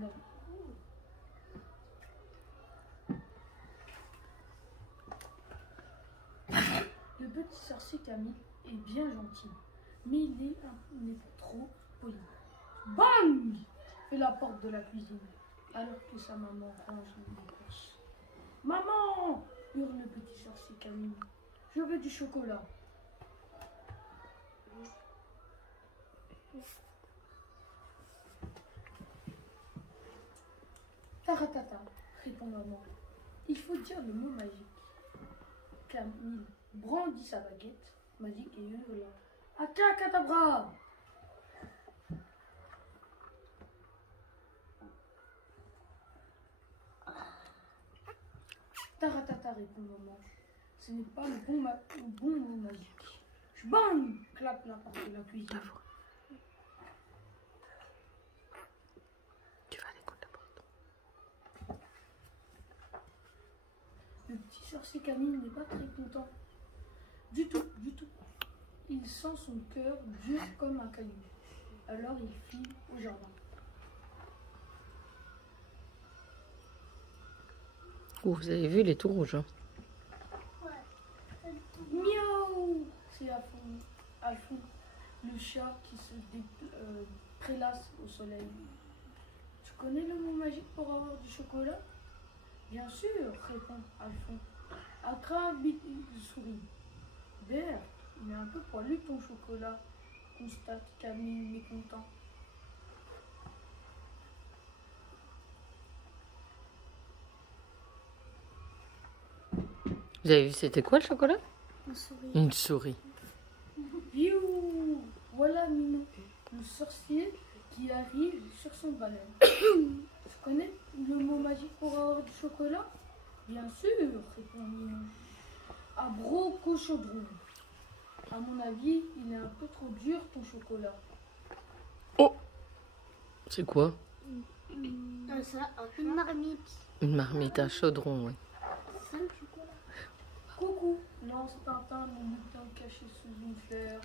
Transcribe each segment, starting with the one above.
Non. Le petit sorcier Camille est bien gentil, mais il n'est pas trop poli. Bang! Fait la porte de la cuisine, alors que sa maman range les courses. Maman! Hurle le petit sorcier Camille. Je veux du chocolat. Taratata, répond maman. Il faut dire le mot magique. Camille brandit sa baguette magique et hurle. Akakadabra! Taratata, répond maman. Ce n'est pas le bon mot magique. Bang! Claque la porte de la cuisine. Tu vas aller contre la porte. Le petit sorcier Camille n'est pas très content. Du tout. Il sent son cœur dur comme un caillou. Alors il file au jardin. Oh, vous avez vu, il est tout rouge. Hein. Miaou! C'est à fond le chat qui se prélasse au soleil. Tu connais le mot magique pour avoir du chocolat? Bien sûr, répond Alphon. Accra sourit. Berthe, il est un peu poilu ton chocolat, constate Camille mécontent. Vous avez vu, c'était quoi le chocolat? Une souris. Une souris. Biou! Voilà Minou, le sorcier qui arrive sur son balai. Tu connais le mot magique pour avoir du chocolat? Bien sûr, répond Minou. Abrocochodron. À mon avis, il est un peu trop dur ton chocolat. Oh! C'est quoi? Une marmite. Une marmite à chaudron, oui. 5 chocolats. Coucou, lance Tintin, mon mouton caché sous une fleur.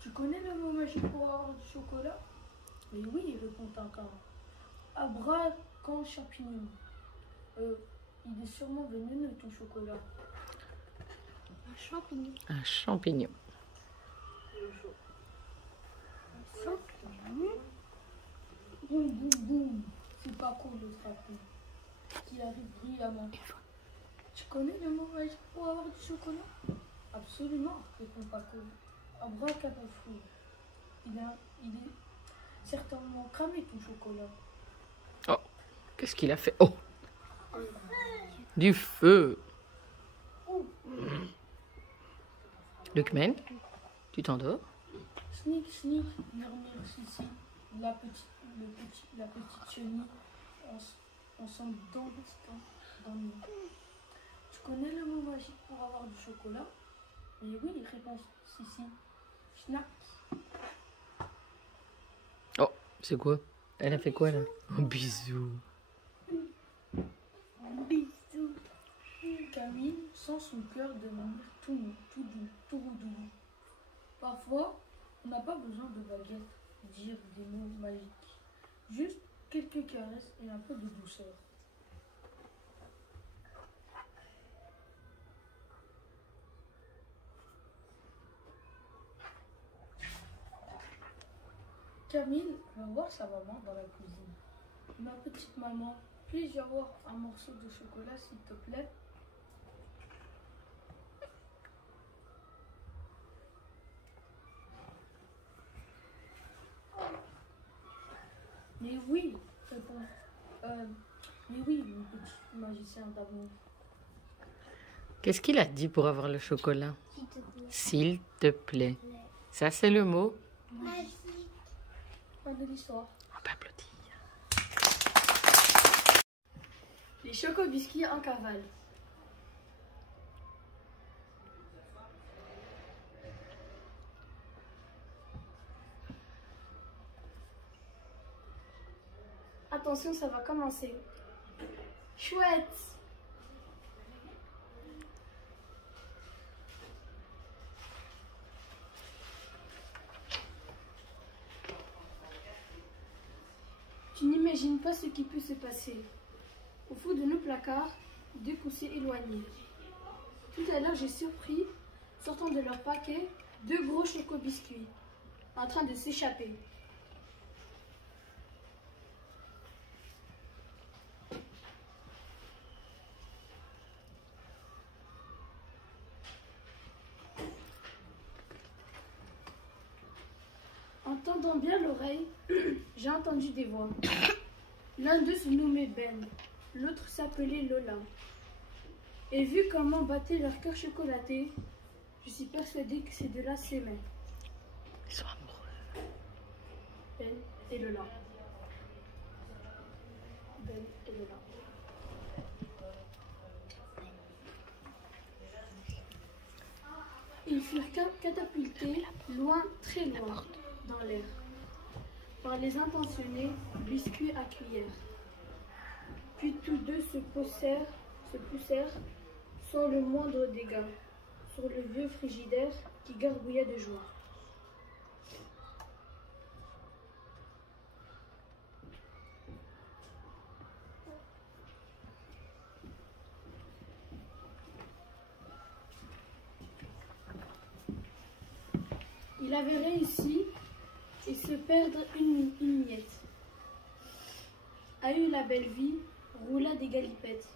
Tu connais le mot magique pour avoir du chocolat? Mais oui, répond Tintin. Abracan champignon. Il est sûrement vénéneux ton chocolat. Un champignon. Un champignon. Un champignon. Boum, boum, boum. C'est pas con le frapper. Qui arrive brillamment. Tu connais le mot magique pour avoir du chocolat? Absolument, répond Paco. Abracadafou. Il est certainement cramé ton chocolat. Oh! Qu'est-ce qu'il a fait? Oh! Du feu! Lucmen, tu t'endors? Sneak, sneak, murmure Sissi, la petite chenille, en s'en dans le nez. Tu connais le mot magique pour avoir du chocolat? Mais oui, répond Sissi. Schnack. Oh, c'est quoi? Elle a fait quoi là? Un bisou. Bisous. Camille sent son cœur devenir tout mou, tout doux, tout doux. Parfois, on n'a pas besoin de baguette, dire des mots magiques. Juste quelques caresses et un peu de douceur. Camille va voir sa maman dans la cuisine. Ma petite maman, puis-je avoir un morceau de chocolat s'il te plaît? Mais oui, répond. Mais oui, mon petit magicien d'amour. Qu'est-ce qu'il a dit pour avoir le chocolat? S'il te plaît. S'il te plaît. Ça, c'est le mot. Magique. Fin de l'histoire. On peut applaudir. Les chocobiscuits en cavale. Attention, ça va commencer. Chouette. Tu n'imagines pas ce qui peut se passer. Au fond de nos placards, 2 coussins éloignés. Tout à l'heure, j'ai surpris, sortant de leur paquet, 2 gros choco-biscuits, en train de s'échapper. En tendant bien l'oreille, j'ai entendu des voix. L'un d'eux se nommait Ben, l'autre s'appelait Lola. Et vu comment battaient leur cœur chocolaté, je suis persuadée que ces deux-là s'aimaient. Ils sont amoureux. Ben et Lola. Ben et Lola. Ils furent catapultés loin, très loin, dans l'air, par les intentionnés biscuits à cuillère. Puis tous deux se poussèrent sans le moindre dégât sur le vieux frigidaire qui gargouillait de joie. Il avait réussi et se perdre une miette. A eu la belle vie, roula des galipettes.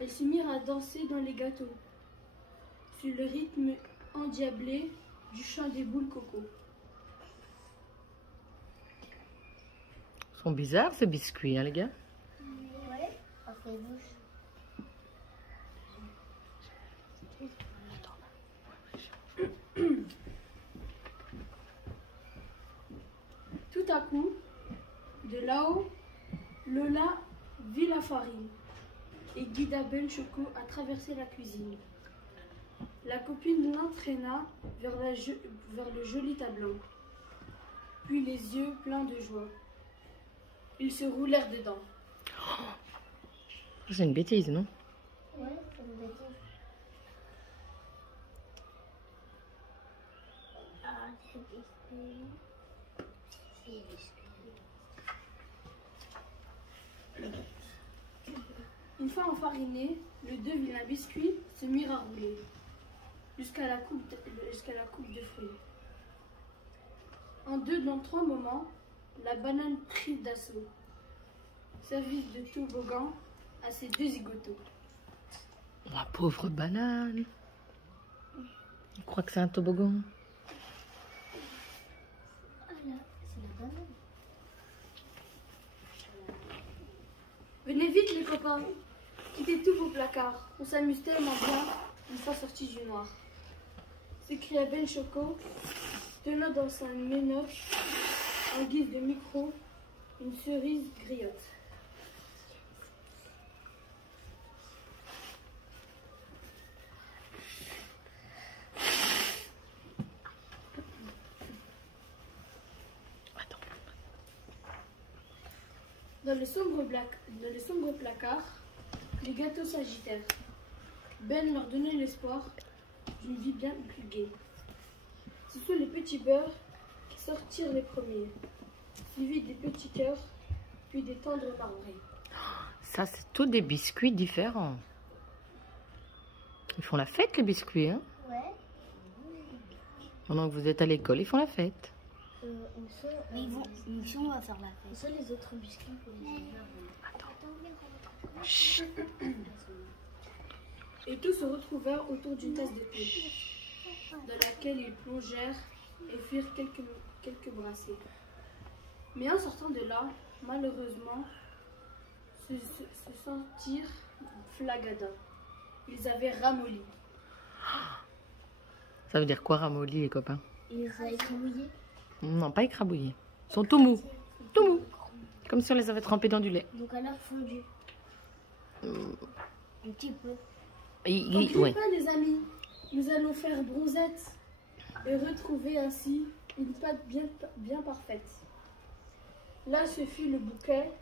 Elles se mirent à danser dans les gâteaux, sur le rythme endiablé du chant des boules coco. Ils sont bizarres ces biscuits, hein, les gars? Ouais, ça fait bouche. Tout à coup, de là-haut, Lola vit la farine et guida Ben Choco à traverser la cuisine. La copine l'entraîna vers le joli tableau, puis les yeux pleins de joie. Ils se roulèrent dedans. C'est une bêtise, non? Ouais, c'est une bêtise. Ah, c'est biscuit. C'est biscuit. Une fois enfarinés, les 2 vilains biscuits se mirent à rouler jusqu'à la coupe de fruits. En 2 dans 3 moments, la banane prit d'assaut, service de toboggan à ses 2 zigotos. La pauvre banane. Il croit que c'est un toboggan. Ah là, c'est la banane. Venez vite les copains, quittez tous vos placards, on s'amuse tellement bien une fois sortis du noir. S'écria Ben Choco, tenant dans sa ménote, en guise de micro, une cerise griotte. Attends. Dans le sombre placard, les gâteaux s'agitèrent. Ben leur donnait l'espoir d'une vie bien plus gaie. Ce sont les petits beurres qui sortirent les premiers, suivis des petits cœurs, puis des tendres marbrés. Ça, c'est tous des biscuits différents. Ils font la fête, les biscuits, hein? Ouais. Pendant que vous êtes à l'école, ils font la fête. Mais ils vont, on va faire la fête. Ça, les autres biscuits, faut les Attends. Chut. Et tous se retrouvèrent autour d'une tasse de thé, dans laquelle ils plongèrent et firent quelques brassées. Mais en sortant de là, malheureusement, se sentirent flagada. Ils avaient ramolli. Ça veut dire quoi, ramolli, les copains? Ils les avaient écrabouillés. Non, pas écrabouillés. Ils sont tout mous. Tout mous. Comme si on les avait trempés dans du lait. Donc alors fondu. Un petit peu. Ouais. Pas les amis, nous allons faire bronzette et retrouver ainsi une pâte bien parfaite. Là, ce fut le bouquet.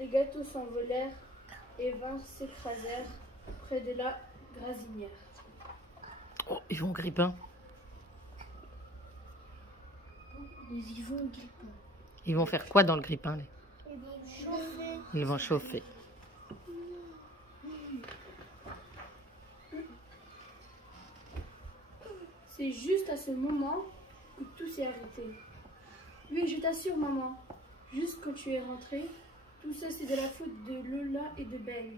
Les gâteaux s'envolèrent et vinrent s'écrasèrent près de la grasinière. Oh, ils vont grippin. Ils y vont grippin. Ils vont faire quoi dans le grippin, les? Ils vont chauffer. Ils vont chauffer. C'est juste à ce moment que tout s'est arrêté. Oui, je t'assure, maman, juste quand tu es rentrée, tout ça c'est de la faute de Lola et de Ben.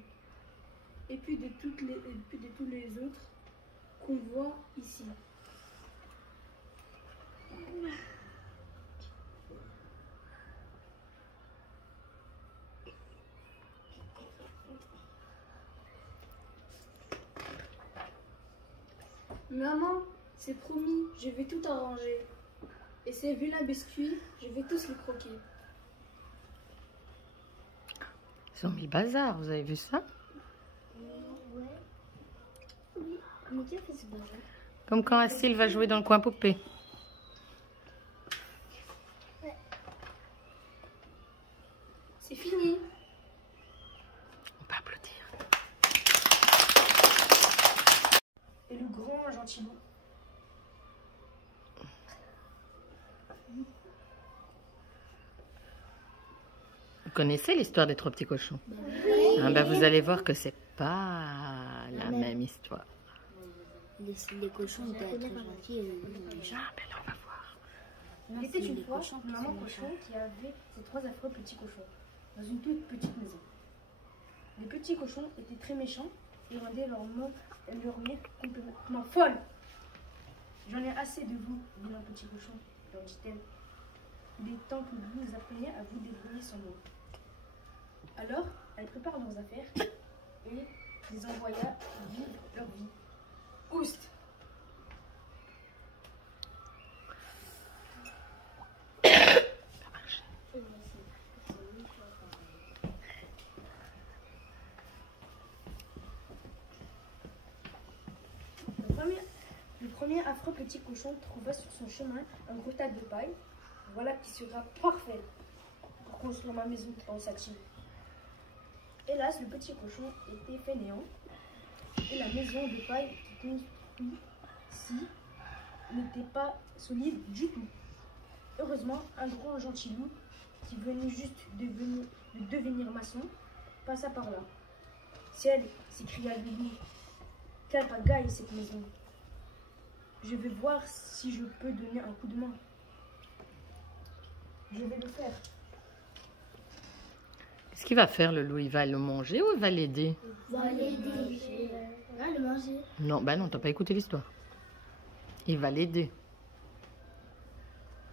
Et puis de tous les autres qu'on voit ici. Maman, c'est promis, je vais tout arranger. Et ces vilains biscuits, je vais tous les croquer. Ils ont mis le bazar, vous avez vu ça? Ouais. Oui. Mais qui a fait ce bazar? Comme quand Assil va jouer dans le coin poupée. C'est fini. On peut applaudir. Et le grand gentil loup. Vous connaissez l'histoire des trois petits cochons? Ah ben vous allez voir que c'est pas la même histoire. Les cochons étaient très gentils et les méchants. Ah ben là on va voir. Il était une fois une maman cochon qui avait ses trois affreux petits cochons dans une toute petite maison. Les petits cochons étaient très méchants et rendaient leur mère complètement folle. J'en ai assez de vous, vilain petit cochon, leur dit-elle. Il est temps que vous appreniez à vous débrouiller sans moi. Alors, elle prépara leurs affaires et les envoya vivre leur vie. Oust! Le premier affreux petit cochon trouva sur son chemin un gros tas de paille. Voilà qui sera parfait pour construire ma maison, pensa-t-il. Hélas, le petit cochon était fainéant et la maison de paille qui construit n'était pas solide du tout. Heureusement, un grand gentil loup qui venait juste de devenir maçon passa par là. Ciel, s'écria le loup, quelle pagaille cette maison! Je vais voir si je peux donner un coup de main. Je vais le faire. Qu'est-ce qu'il va faire le loup? Il va le manger ou il va l'aider? Il va l'aider. Il va le manger. Non, bah non, t'as pas écouté l'histoire. Il va l'aider.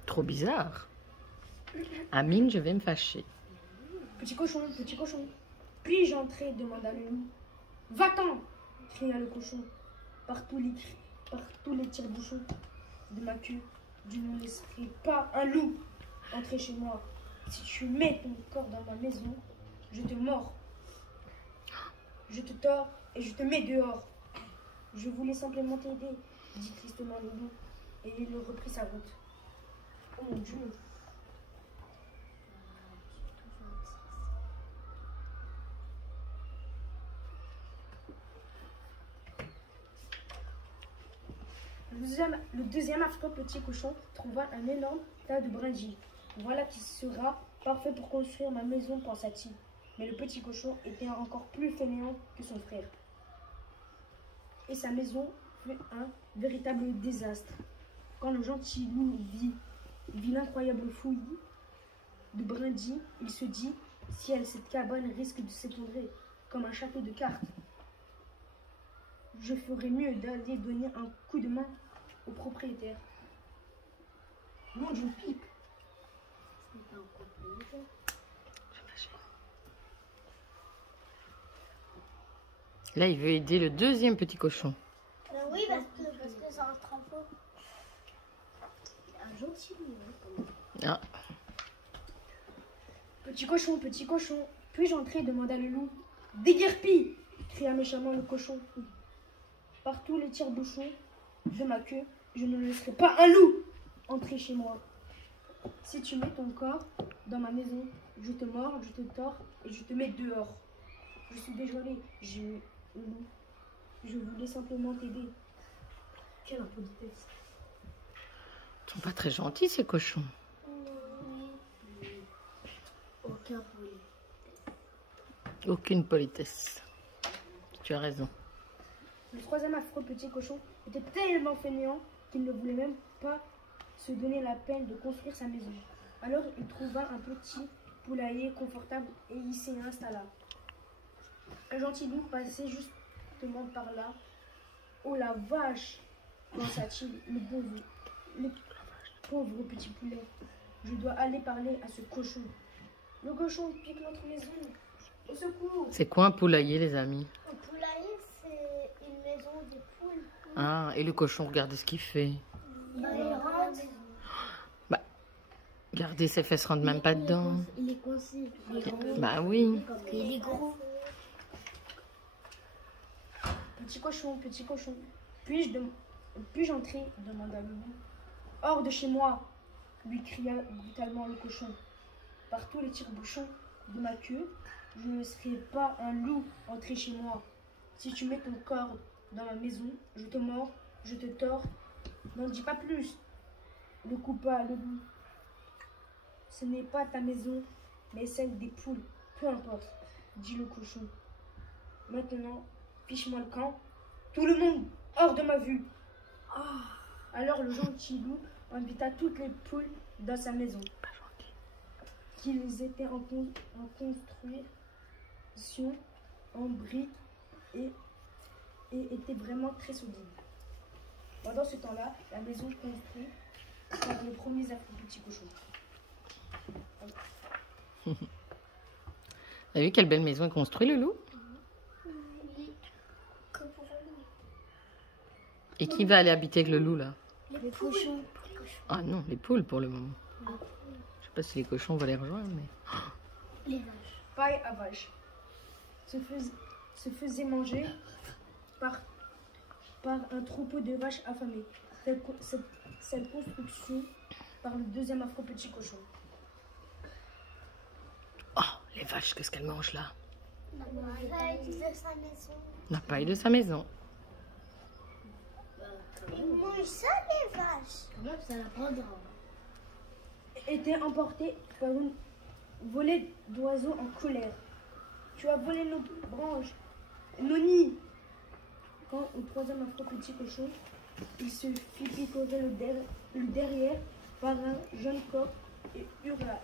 Trop bizarre. Amine, je vais me fâcher. Petit cochon, puis-je entrer? Demanda le loup. Va-t'en! Cria le cochon. Par tous les tire-bouchons de ma queue, je ne laisserai pas un loup entrer chez moi. Si tu mets ton corps dans ma maison, je te mords. Je te tords et je te mets dehors. Je voulais simplement t'aider, dit tristement le loup, et il reprit sa route. Oh mon Dieu! Le deuxième affreux petit cochon trouva un énorme tas de brindilles. Voilà qui sera parfait pour construire ma maison, pensa-t-il. Mais le petit cochon était encore plus fainéant que son frère. Et sa maison fut un véritable désastre. Quand le gentil loup vit l'incroyable fouillis de brindilles, il se dit, ciel, cette cabane risque de s'effondrer comme un château de cartes. Je ferais mieux d'aller donner un coup de main au propriétaire. Nom d'une pipe. Là, il veut aider le deuxième petit cochon. Oui, parce que c'est un trapeau. Un gentil loup. Ah, Petit cochon, puis-je entrer? Demanda le loup. Déguerpis! Cria méchamment le cochon. Par tous les tire-bouchons de ma queue, je ne laisserai pas un loup entrer chez moi. Si tu mets ton corps dans ma maison, je te mords, je te tords et je te mets dehors. Je suis désolé, loup. Je voulais simplement t'aider. Quelle impolitesse. ils sont pas très gentils ces cochons. Oh, aucun poulet. Aucune politesse. Tu as raison. Le troisième affreux petit cochon était tellement fainéant qu'il ne voulait même pas se donner la peine de construire sa maison. Alors il trouva un petit poulailler confortable et il s'y installa. Un gentil loup passait justement par là. Oh la vache, pensa-t-il, le pauvre petit poulet. Je dois aller parler à ce cochon. Le cochon pique notre maison. Au secours! C'est quoi un poulailler, les amis? Un poulailler, c'est une maison des poules. Ah, et le cochon, regardez ce qu'il fait. Il rentre. Bah, regardez, ses fesses rentrent même pas dedans. Il est concis. Il est gros. Bah oui. Il est gros. Petit cochon, puis-je entrer? Demanda le loup. Hors de chez moi, lui cria brutalement le cochon. Par tous les tire-bouchons de ma queue, je ne serai pas un loup entré chez moi. Si tu mets ton corps dans ma maison, je te mords, je te tords. N'en dis pas plus. Le coupa le loup. Ce n'est pas ta maison, mais celle des poules. Peu importe, dit le cochon. Maintenant, fiche-moi le camp. Tout le monde hors de ma vue. Alors le gentil loup invita toutes les poules dans sa maison. Qu'ils étaient en construction, en briques et étaient vraiment très solides. Pendant ce temps-là, la maison construite par les premiers affreux petits cochons. T'as vu quelle belle maison est construite, le loup? Que pour nous. Et qui va aller habiter avec le loup, là? Les cochons. Ah non, les poules, pour le moment. Je sais pas si les cochons vont les rejoindre, mais... Les vaches. Paille à vache se faisait manger par un troupeau de vaches affamées. Cette construction par le deuxième affreux petit cochon. Oh, les vaches, qu'est-ce qu'elles mangent, là? La paille de sa maison. La paille de sa maison. Ils mangent ça, les vaches. Ça la prendra. Était emporté par une volée d'oiseaux en colère. Tu as volé nos branches, nos nids. Quand au troisième affreux petit cochon, il se fit picorer le derrière par un jeune coq et hurla.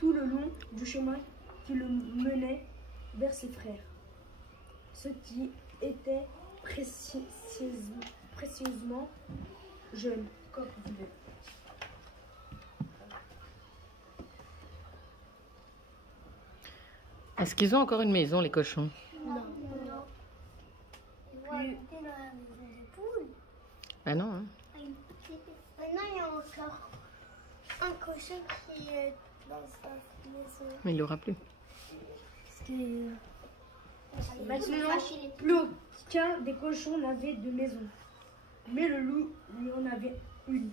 Tout le long du chemin qui le menait vers ses frères. Ceux qui étaient précieusement jeunes. Est-ce qu'ils ont encore une maison, les cochons? Non. Ils vont habiter dans la maison des poules. Ah non, hein. Maintenant, il y a encore un cochon qui est dans sa maison. Mais il l'aura plus. Parce que... Maintenant, plus aucun des cochons n'avait de maison. Mais le loup lui en avait une.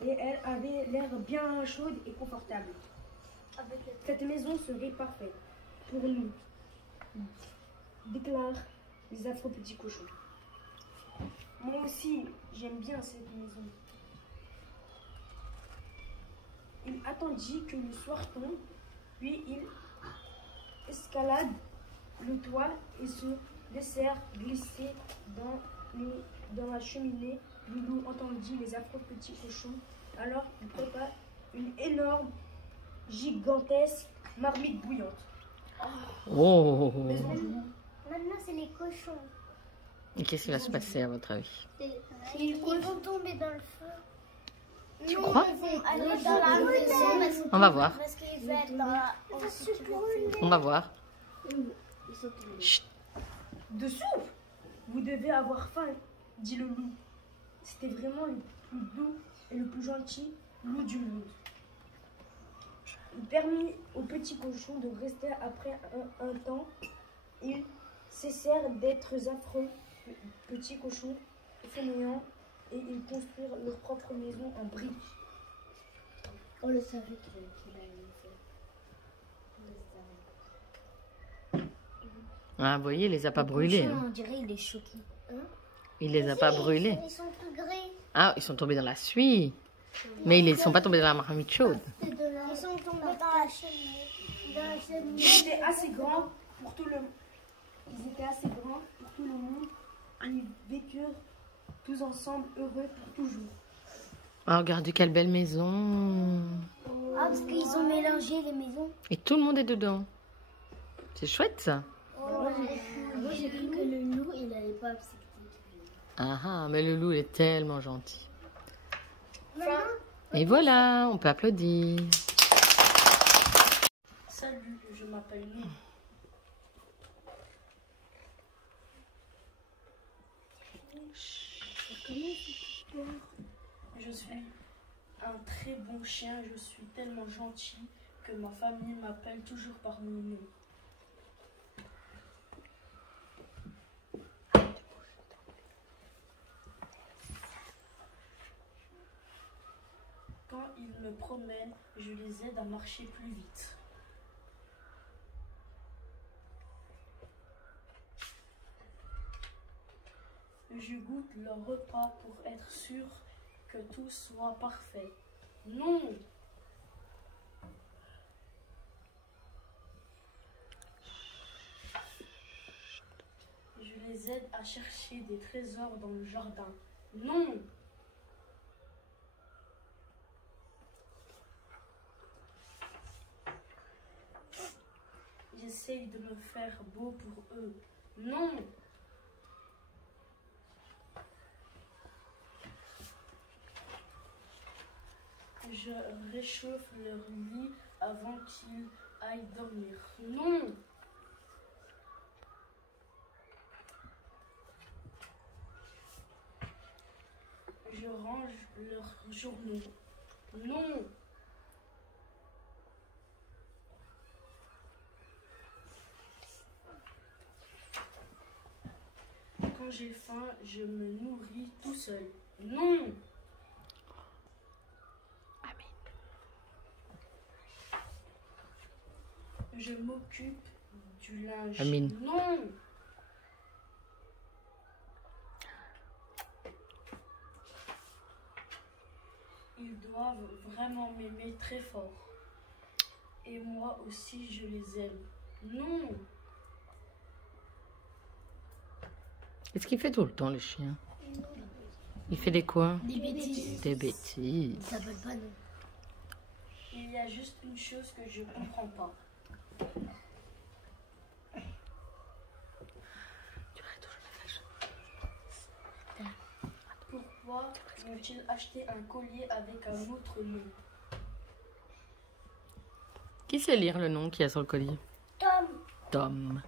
Et elle avait l'air bien chaude et confortable. Cette maison serait parfaite pour nous, déclarent les affreux petits cochons. Moi aussi, j'aime bien cette maison. Il attendit que le soir tombe, puis il escalade le toit et se laissèrent glisser dans la cheminée. Le loup entendit les affreux petits cochons. Alors il prépara une énorme, gigantesque marmite bouillante. Oh! Maintenant, c'est les cochons. Et qu'est-ce qui va se passer, à votre avis? Ils vont tomber dans le feu. Tu crois? Ils vont aller dans la maison. On va voir. Parce qu'ils vont être dans la... On va voir. Chut. De soupe? Vous devez avoir faim, dit le loup. C'était vraiment le plus doux et le plus gentil loup du monde. Il permit aux petits cochons de rester après un temps. Ils cessèrent d'être affreux petits cochons fainéants et ils construisent leur propre maison en briques. On le savait qu'il allait le faire. On le savait. Ah, vous voyez, il les a pas brûlés. Le cochon, Hein. on dirait il est choqué. Il les a pas brûlés. Ils sont tout gris. Ah, ils sont tombés dans la suie. Mais ils ne sont pas tombés dans la marmite chaude. Ils sont tombés dans la cheminée. Dans la cheminée. Ils étaient assez grands pour tout le monde. Ils étaient assez grands pour tout le monde. Ils vécurent tous ensemble heureux pour toujours. Oh, regardez quelle belle maison. Ah, parce qu'ils ont mélangé les maisons. Et tout le monde est dedans. C'est chouette ça. Moi, j'ai cru que le loup, il n'allait pas accepter. Ah ah, mais le loup il est tellement gentil. Maman, Et voilà, on peut applaudir. Salut, je m'appelle Lou. Je suis un très bon chien, je suis tellement gentil que ma famille m'appelle toujours par mon nom. Quand ils me promènent, je les aide à marcher plus vite. Je goûte leur repas pour être sûr que tout soit parfait. Non! Je les aide à chercher des trésors dans le jardin. Non! J'essaye de me faire beau pour eux. Non! Je réchauffe leur lit avant qu'ils aillent dormir. Non! Je range leurs journaux. Non! Quand j'ai faim, je me nourris tout seul. Non! Je m'occupe du linge. Amine. Non! Ils doivent vraiment m'aimer très fort. Et moi aussi, je les aime. Non! Qu'est-ce qu'il fait tout le temps, le chien? Il fait des quoi? des bêtises. Des bêtises. Il s'appelle pas non. Il y a juste une chose que je comprends pas. Pourquoi ont-ils acheté un collier avec un autre nom? Qui sait lire le nom qu'il y a sur le collier? Tom. Tom.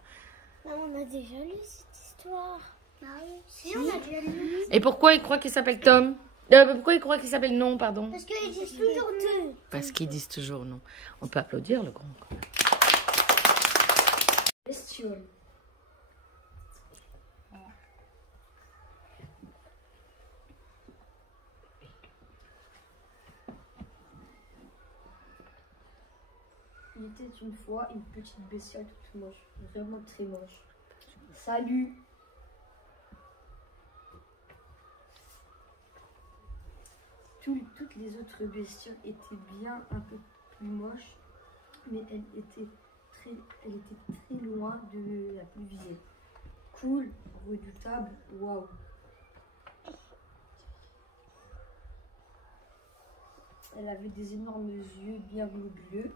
Non, on a déjà lu cette histoire. Ah oui. Si, on a déjà lu. Et pourquoi il croit qu'il s'appelle Tom? Pourquoi il croit qu'il s'appelle non, pardon? Parce qu'ils disent toujours deux. Parce qu'ils disent toujours non. On peut applaudir le grand. Bestiole. Il était une fois une petite bestiole toute moche, vraiment très moche. Salut! Toutes les autres bestioles étaient bien un peu plus moches, mais elle était très loin de la plus visible. Cool, redoutable, waouh! Elle avait des énormes yeux bien globuleux,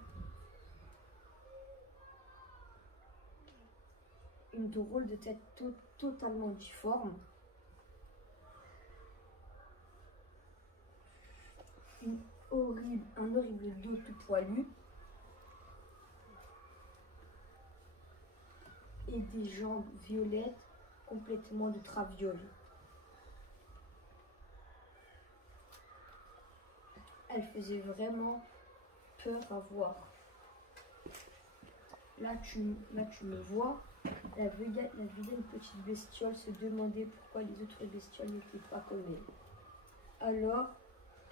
une drôle de tête totalement difforme, un horrible dos tout poilu et des jambes violettes complètement de traviole. Elle faisait vraiment peur à voir. Là tu me vois. La vilaine petite bestiole se demandait pourquoi les autres bestioles n'étaient pas comme elle. Alors,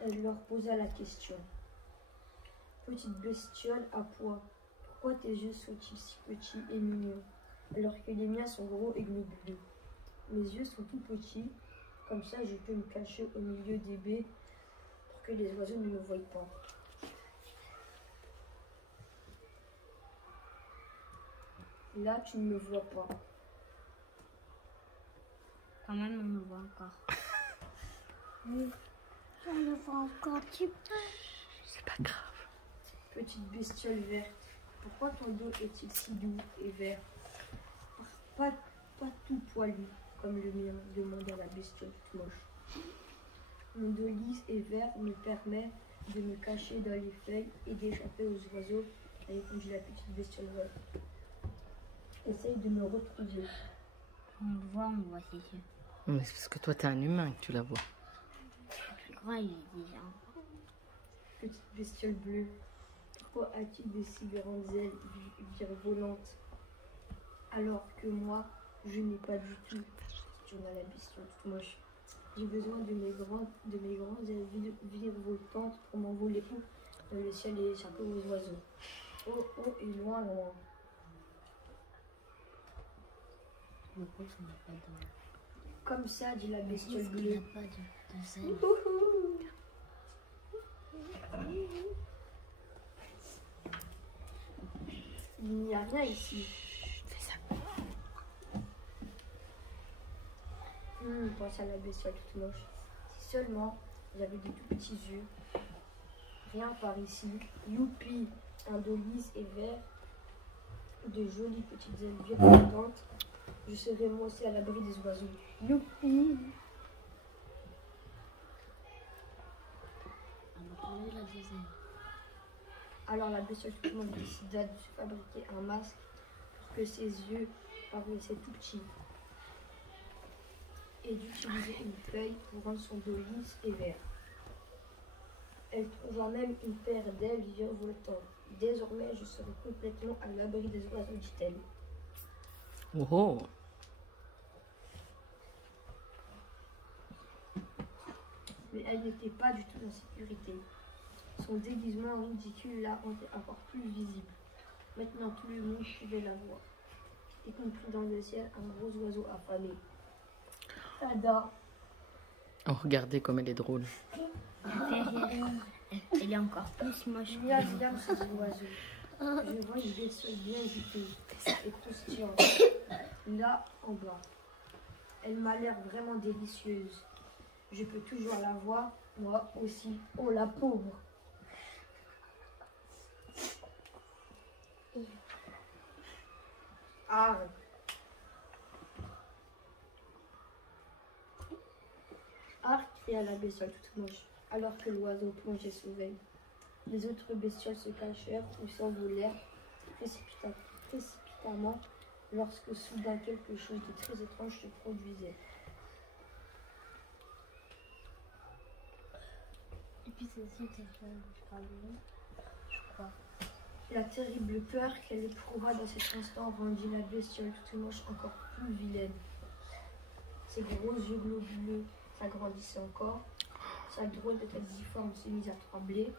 elle leur posa la question. Petite bestiole à pois, pourquoi tes yeux sont-ils si petits et mignons, alors que les miens sont gros et globuleux? Mes yeux sont tout petits, comme ça je peux me cacher au milieu des baies que les oiseaux ne me voient pas. Là, tu ne me vois pas. Quand même, on me voit encore. On me voit encore un petit peu. C'est pas grave. Petite bestiole verte, pourquoi ton dos est-il si doux et vert? Pas tout poilu comme le mien, demanda la bestiole toute moche. Mon dos lisse et vert me permet de me cacher dans les feuilles et d'échapper aux oiseaux, répondit la petite bestiole verte. Essaye de me retrouver. On voit ses yeux. Mais c'est parce que toi, t'es un humain que tu la vois. Le plus grand, il est déjà. Petite bestiole bleue, pourquoi as-tu de si grandes ailes virevoltantes alors que moi, je n'ai pas du tout? Questionna la bestiole toute moche. J'ai besoin de mes grandes ailes virevoltantes pour m'envoler où dans le ciel et échapper aux oiseaux. Oh, oh, et loin, loin. Comme ça, dit la bestiole bleue. Ouhou. Il n'y a rien ici. Fais ça. Pensa la bestiole toute moche. Si seulement j'avais des tout petits yeux. Rien par ici. Youpi, un dos lisse et vert, de jolies petites ailes virevoltantes. Je serai moi aussi à l'abri des oiseaux. Youpi. Alors la bestiole toute moche décida de se fabriquer un masque pour que ses yeux paraissaient tout petits et d'utiliser une feuille pour rendre son dos lisse et vert. Elle trouva même une paire d'ailes virevoltantes. Désormais, je serai complètement à l'abri des oiseaux, dit-elle. Oh. Mais elle n'était pas du tout en sécurité. Son déguisement ridicule la rendait encore plus visible. Maintenant, tout le monde pouvait la voir, y compris dans le ciel un gros oiseau affamé. Ada. Oh, regardez comme elle est drôle. Elle est encore plus moche. Regarde ces oiseaux. Je vois une bestiole bien agitée et croustillante. Là, en bas. Elle m'a l'air vraiment délicieuse. Je peux toujours la voir, moi aussi. Oh, la pauvre. Ah. Ah, cria la bestiole toute moche, alors que l'oiseau plongeait sous veille. Les autres bestioles se cachèrent ou s'envolèrent précipitamment lorsque soudain quelque chose de très étrange se produisait. Et puis c'est aussi je crois. La terrible peur qu'elle éprouva dans cet instant rendit la bestiole toute moche encore plus vilaine. Ses gros yeux globuleux s'agrandissaient encore, sa drôle de tête difforme se mit à trembler,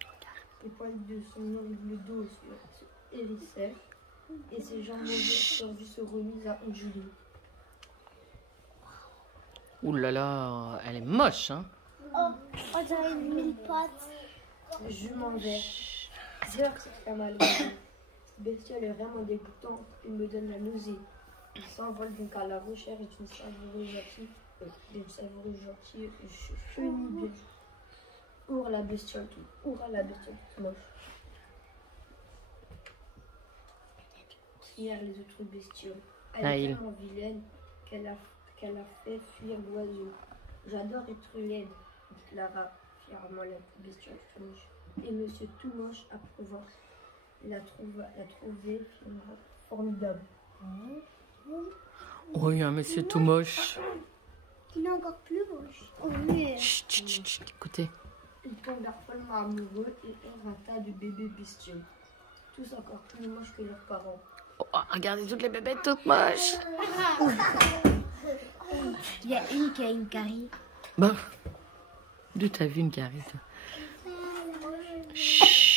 les poils de son horrible dos se hérissèrent, et ses jambes mauvaises tordues se remirent à onduler. Ouh là là, elle est moche, hein. Oh, on dirait une mille pattes. Je m'en vais. Zeur, s'exclama l'oiseau. Cette bestiole est vraiment dégoûtante, il me donne la nausée. Il s'envole donc à la recherche d'une savoureuse gentille chenille. Ouvre la bestiole toute moche. Crièrent les autres bestioles. Elle est tellement vilaine qu'elle a fait fuir l'oiseau. J'adore être laide, déclara fièrement la bestiole toute moche. Et monsieur tout moche approuva. La trouvait formidable. Oh, il y a un monsieur tout moche. Il est encore plus moche. Oui. Chut, chut, chut, chut, écoutez. Ils tombèrent follement amoureux et eurent un tas de bébés bestioles. Tous encore plus moches que leurs parents. Oh, regardez toutes les bébêtes toutes moches. Il y a une qui a une carie. Bon, d'où t'as vu une carie, toi? Chut.